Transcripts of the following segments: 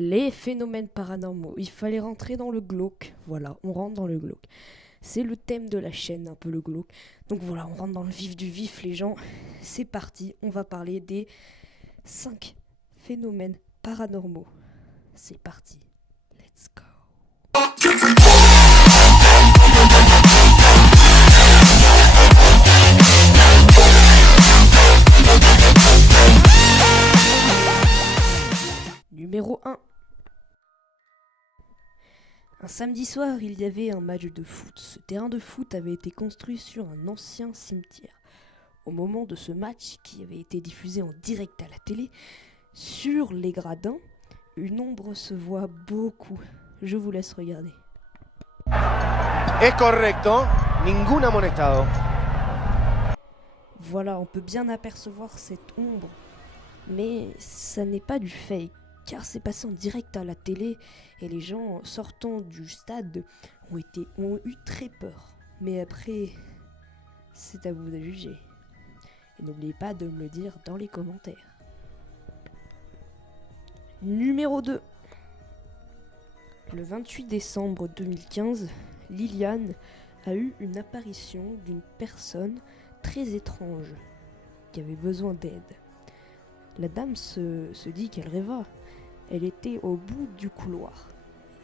Les phénomènes paranormaux. Il fallait rentrer dans le glauque. Voilà, on rentre dans le glauque. C'est le thème de la chaîne, un peu le glauque. Donc voilà, on rentre dans le vif du vif, les gens. C'est parti, on va parler des 5 phénomènes paranormaux. C'est parti. Let's go. Numéro 1. Un samedi soir, il y avait un match de foot. Ce terrain de foot avait été construit sur un ancien cimetière. Au moment de ce match, qui avait été diffusé en direct à la télé, sur les gradins, une ombre se voit beaucoup. Je vous laisse regarder. Es correcto, ningún amonestado. Voilà, on peut bien apercevoir cette ombre. Mais ça n'est pas du fake, car c'est passé en direct à la télé et les gens sortant du stade ont eu très peur. Mais après, c'est à vous de juger. Et n'oubliez pas de me le dire dans les commentaires. Numéro 2. Le 28 décembre 2015, Liliane a eu une apparition d'une personne très étrange qui avait besoin d'aide. La dame se dit qu'elle rêva. Elle était au bout du couloir.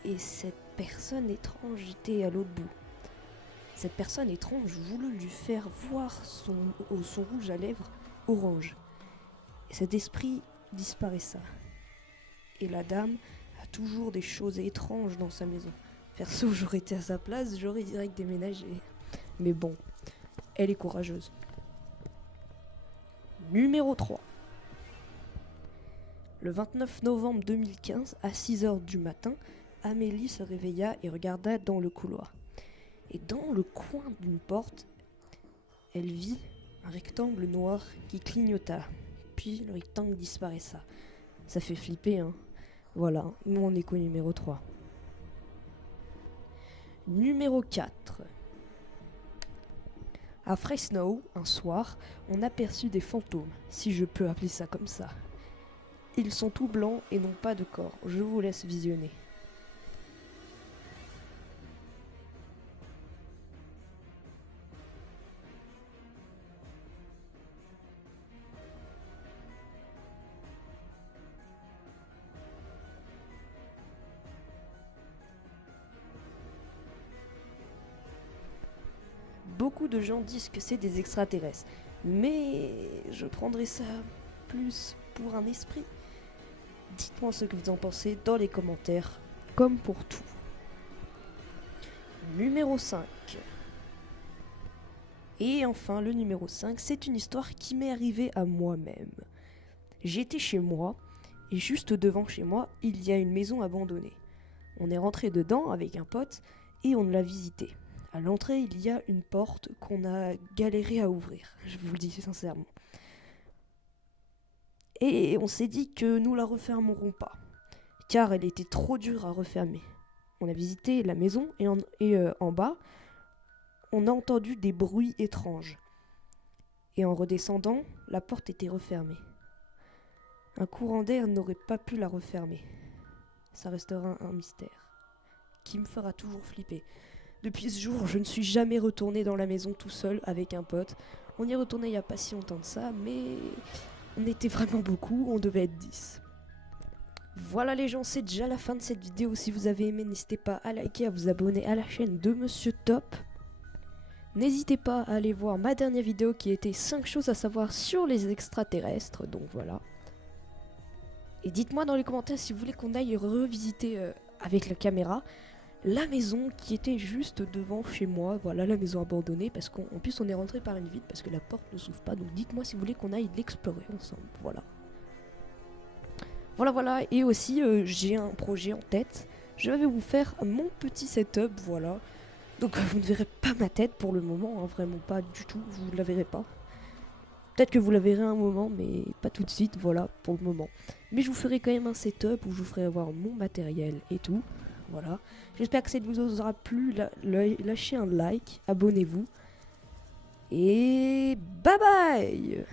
Et cette personne étrange était à l'autre bout. Cette personne étrange voulut lui faire voir son rouge à lèvres orange. Et cet esprit disparaissa. Et la dame a toujours des choses étranges dans sa maison. Perso, j'aurais été à sa place, j'aurais direct déménagé. Mais bon, elle est courageuse. Numéro 3. Le 29 novembre 2015, à 6h du matin, Amélie se réveilla et regarda dans le couloir. Et dans le coin d'une porte, elle vit un rectangle noir qui clignota. Puis le rectangle disparaissa. Ça fait flipper, hein. Voilà, mon écho numéro 3. Numéro 4. À Fresno, un soir, on aperçut des fantômes, si je peux appeler ça comme ça. Ils sont tout blancs et n'ont pas de corps. Je vous laisse visionner. Beaucoup de gens disent que c'est des extraterrestres, mais je prendrais ça plus pour un esprit. Dites-moi ce que vous en pensez dans les commentaires, comme pour tout. Numéro 5. Et enfin, le numéro 5, c'est une histoire qui m'est arrivée à moi-même. J'étais chez moi, et juste devant chez moi, il y a une maison abandonnée. On est rentré dedans avec un pote, et on l'a visitée. À l'entrée, il y a une porte qu'on a galéré à ouvrir, je vous le dis sincèrement. Et on s'est dit que nous la refermerons pas, car elle était trop dure à refermer. On a visité la maison et en bas, on a entendu des bruits étranges. Et en redescendant, la porte était refermée. Un courant d'air n'aurait pas pu la refermer. Ça restera un mystère, qui me fera toujours flipper. Depuis ce jour, je ne suis jamais retourné dans la maison tout seul avec un pote. On y est retourné il n'y a pas si longtemps de ça, mais on était vraiment beaucoup, on devait être 10. Voilà les gens, c'est déjà la fin de cette vidéo. Si vous avez aimé, n'hésitez pas à liker, à vous abonner à la chaîne de Monsieur Top. N'hésitez pas à aller voir ma dernière vidéo qui était 5 choses à savoir sur les extraterrestres, donc voilà. Et dites-moi dans les commentaires si vous voulez qu'on aille revisiter avec la caméra la maison qui était juste devant chez moi, voilà la maison abandonnée, parce qu'en plus on est rentré par une vitre parce que la porte ne s'ouvre pas, donc dites-moi si vous voulez qu'on aille l'explorer ensemble, voilà. Voilà, et aussi j'ai un projet en tête, je vais vous faire mon petit setup, voilà. Donc vous ne verrez pas ma tête pour le moment, hein, vraiment pas du tout, vous ne la verrez pas. Peut-être que vous la verrez un moment, mais pas tout de suite, voilà, pour le moment. Mais je vous ferai quand même un setup où je vous ferai avoir mon matériel et tout. Voilà. J'espère que cette vidéo vous aura plu. Lâchez un like, abonnez-vous. Et bye bye!